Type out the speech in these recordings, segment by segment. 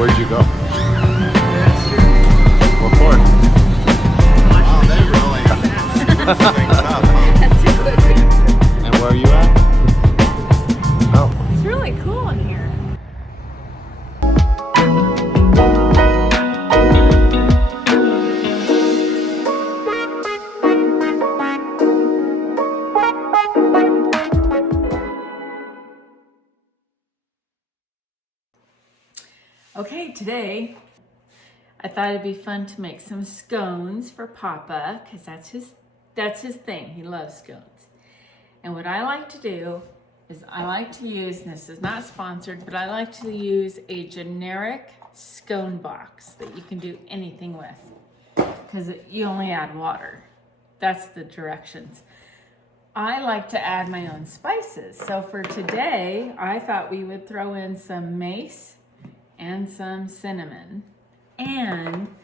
Where'd you go? What for? Oh, they really things up, huh? That's good. And where are you at? Oh. It's really cool in here. Okay, today I thought it'd be fun to make some scones for Papa because that's his thing. He loves scones. And what I like to do is I like to use, and this is not sponsored, but I like to use a generic scone box that you can do anything with because you only add water. That's the directions. I like to add my own spices. So for today, I thought we would throw in some mace and some cinnamon. And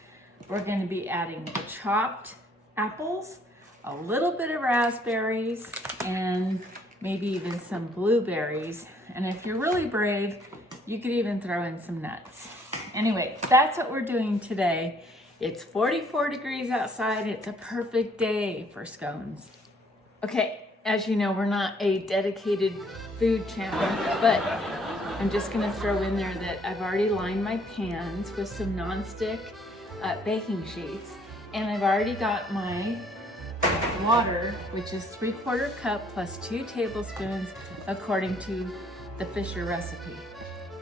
we're going to be adding chopped apples, a little bit of raspberries, and maybe even some blueberries. And if you're really brave, you could even throw in some nuts. Anyway, that's what we're doing today. It's 44 degrees outside. It's a perfect day for scones. Okay, as you know, we're not a dedicated food channel, but I'm just gonna throw in there that I've already lined my pans with some nonstick baking sheets, and I've already got my water, which is 3/4 cup plus 2 tablespoons according to the Fisher recipe.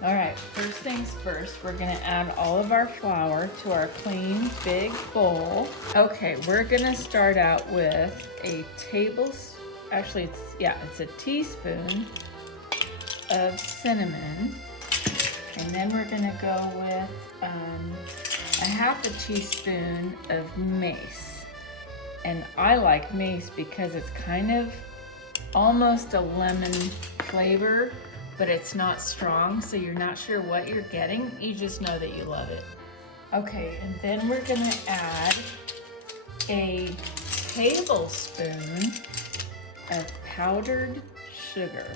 All right, first things first, we're gonna add all of our flour to our clean big bowl. Okay, we're gonna start out with a it's a teaspoon of cinnamon, and then we're gonna go with a 1/2 teaspoon of mace. And I like mace because it's kind of almost a lemon flavor, but it's not strong, so you're not sure what you're getting. You just know that you love it. Okay, and then we're gonna add a tablespoon of powdered sugar,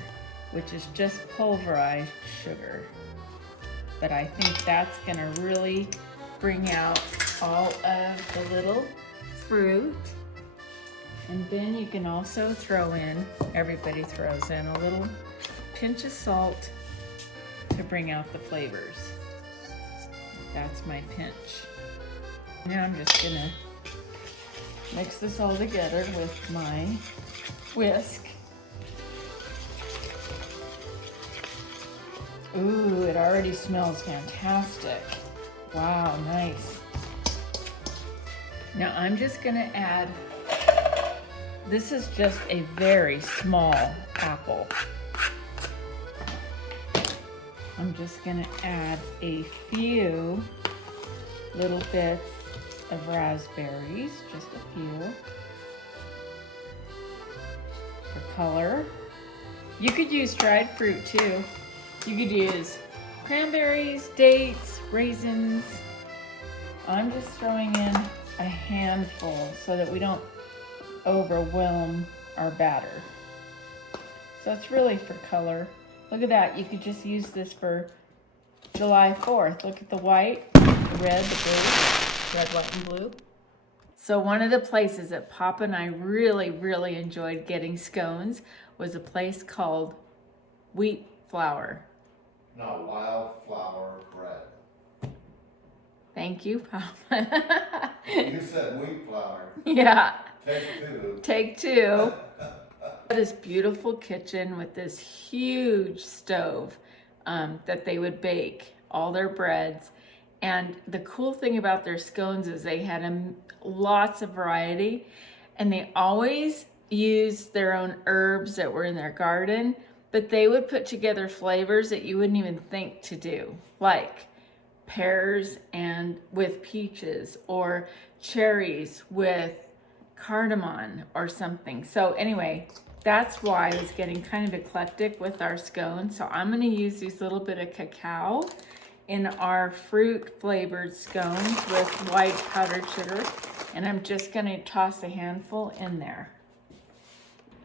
which is just pulverized sugar. But I think that's gonna really bring out all of the little fruit. And then you can also throw in, everybody throws in a little pinch of salt to bring out the flavors. That's my pinch. Now I'm just gonna mix this all together with my whisk. Ooh, it already smells fantastic. Wow, nice. Now I'm just gonna add, this is just a very small apple. I'm just gonna add a few little bits of raspberries, just a few, for color. You could use dried fruit too. You could use cranberries, dates, raisins. I'm just throwing in a handful so that we don't overwhelm our batter. So it's really for color. Look at that, you could just use this for July 4th. Look at the white, the red, the blue, red, white, and blue. So one of the places that Papa and I really enjoyed getting scones was a place called Wheat Flour. No, wildflower bread. Thank you, Papa. You said wheat flour. Yeah. Take two. Take two. This beautiful kitchen with this huge stove that they would bake all their breads. And the cool thing about their scones is they had lots of variety, and they always used their own herbs that were in their garden, but they would put together flavors that you wouldn't even think to do, like pears and with peaches, or cherries with cardamom or something. So anyway, that's why I was getting kind of eclectic with our scones. So I'm going to use these little bit of cacao in our fruit flavored scones with white powdered sugar, and I'm just going to toss a handful in there.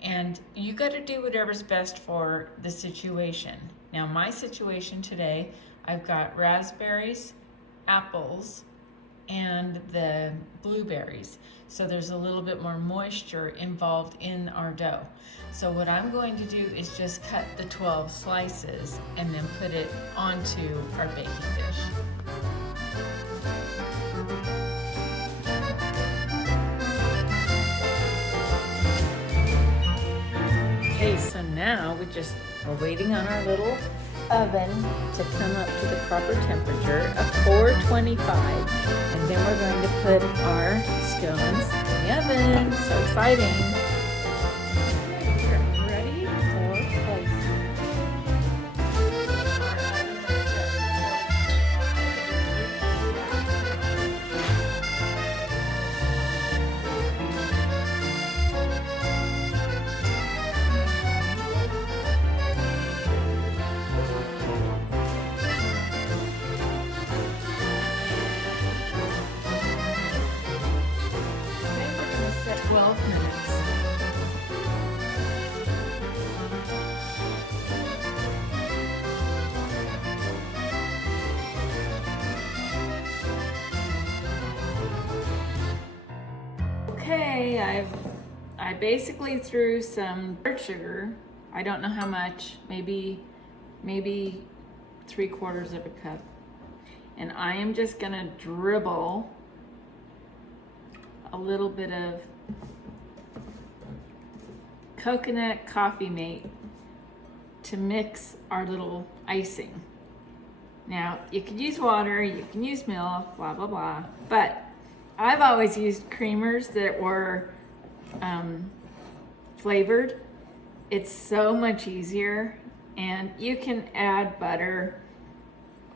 And you got to do whatever's best for the situation. Now my situation today I've got raspberries, apples, and the blueberries. So there's a little bit more moisture involved in our dough. So what I'm going to do is just cut the 12 slices and then put it onto our baking dish. Okay, so now we're waiting on our little oven to come up to the proper temperature of 425, and then we're going to put our scones in the oven. So exciting! Okay, we're ready for placement. Set 12 minutes. Okay, I basically threw some dark sugar. I don't know how much, maybe 3/4 of a cup. And I am just gonna dribble a little bit of coconut coffee mate to mix our little icing. Now, you could use water, you can use milk, blah, blah, blah, but I've always used creamers that were flavored. It's so much easier, and you can add butter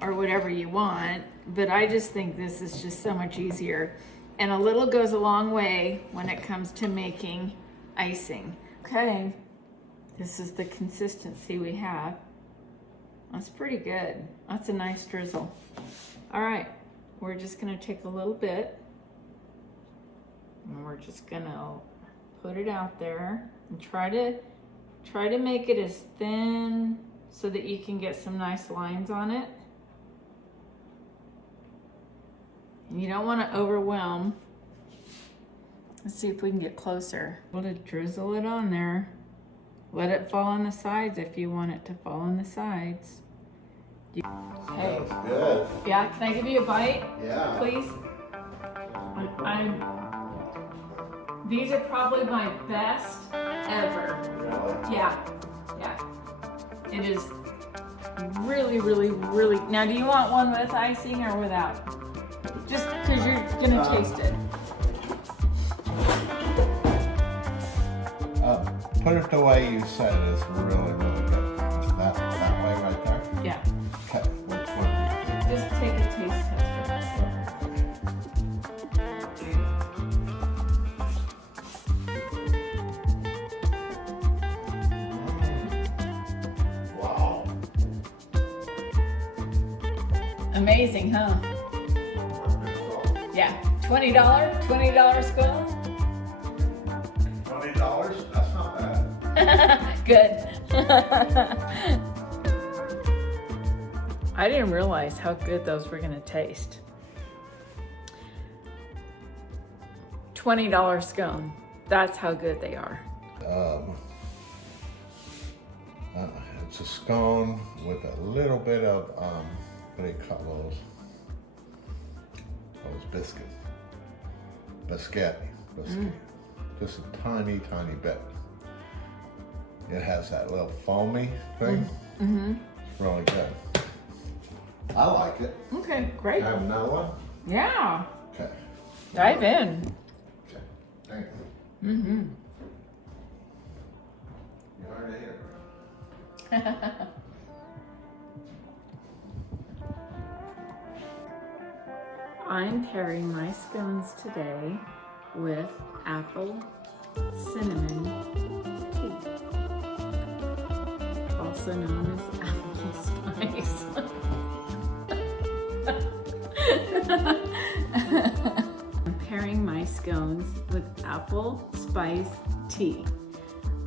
or whatever you want, but I just think this is just so much easier. And a little goes a long way when it comes to making icing. Okay, this is the consistency we have. That's pretty good. That's a nice drizzle. All right, we're just gonna take a little bit and we're just gonna put it out there and try to make it as thin so that you can get some nice lines on it. And you don't want to overwhelm. Let's see if we can get closer. We'll just drizzle it on there. Let it fall on the sides if you want it to fall on the sides. Hey. That's good. Yeah, can I give you a bite? Yeah. Please? These are probably my best ever. Really? Yeah. It is really, really, really. Now, do you want one with icing or without? Just because you're gonna taste it. Put it the way you said it. It's really, really good. That way right there? Yeah. Okay. What do you think? Just take a taste tester. Wow. Amazing, huh? Yeah. $20 scone? $20? That's not bad. Good. I didn't realize how good those were gonna taste. $20 scone. That's how good they are. It's a scone with a little bit of, what do you call those biscuits. Biscuit. Just a tiny, tiny bit. It has that little foamy thing. It's really good. I like it. Okay, great. Have another one? Yeah. Okay. Dive in. Okay. Thanks. Mm-hmm. You're hard to hear. I'm pairing my scones today with apple cinnamon tea, also known as apple spice. I'm pairing my scones with apple spice tea.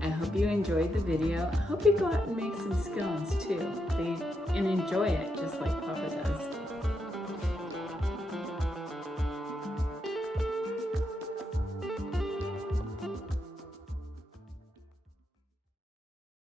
I hope you enjoyed the video. I hope you go out and make some scones too. The and enjoy it just like Papa does.